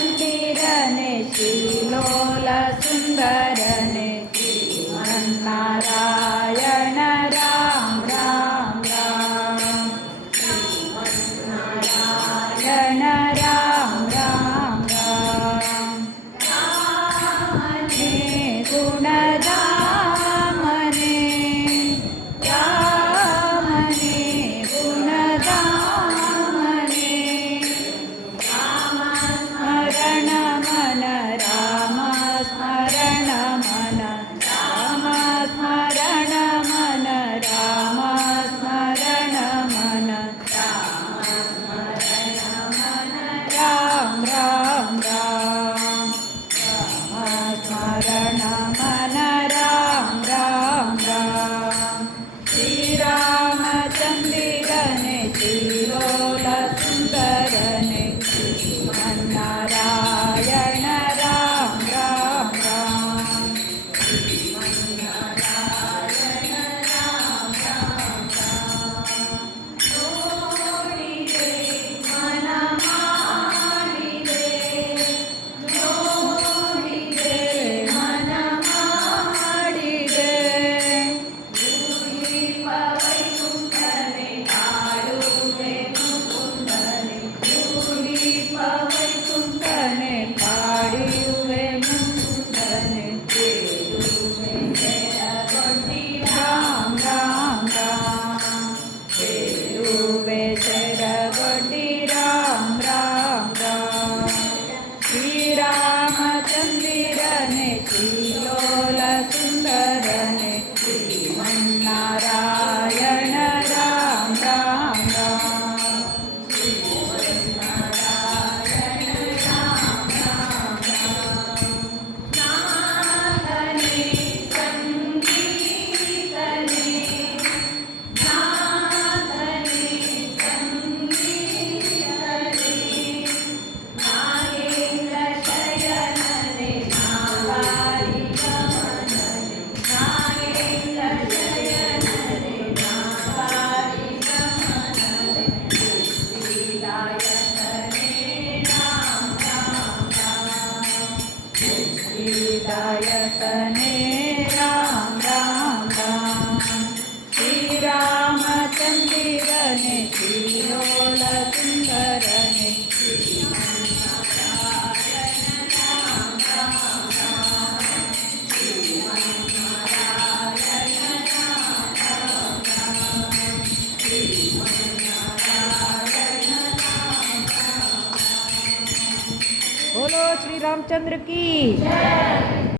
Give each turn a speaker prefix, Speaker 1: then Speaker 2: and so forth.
Speaker 1: किरण श्री लोला सुरन मन राम राम राम। श्रीरामचन्द्रिगणति ीदायकने
Speaker 2: બોલો શ્રી રામચંદ્ર કી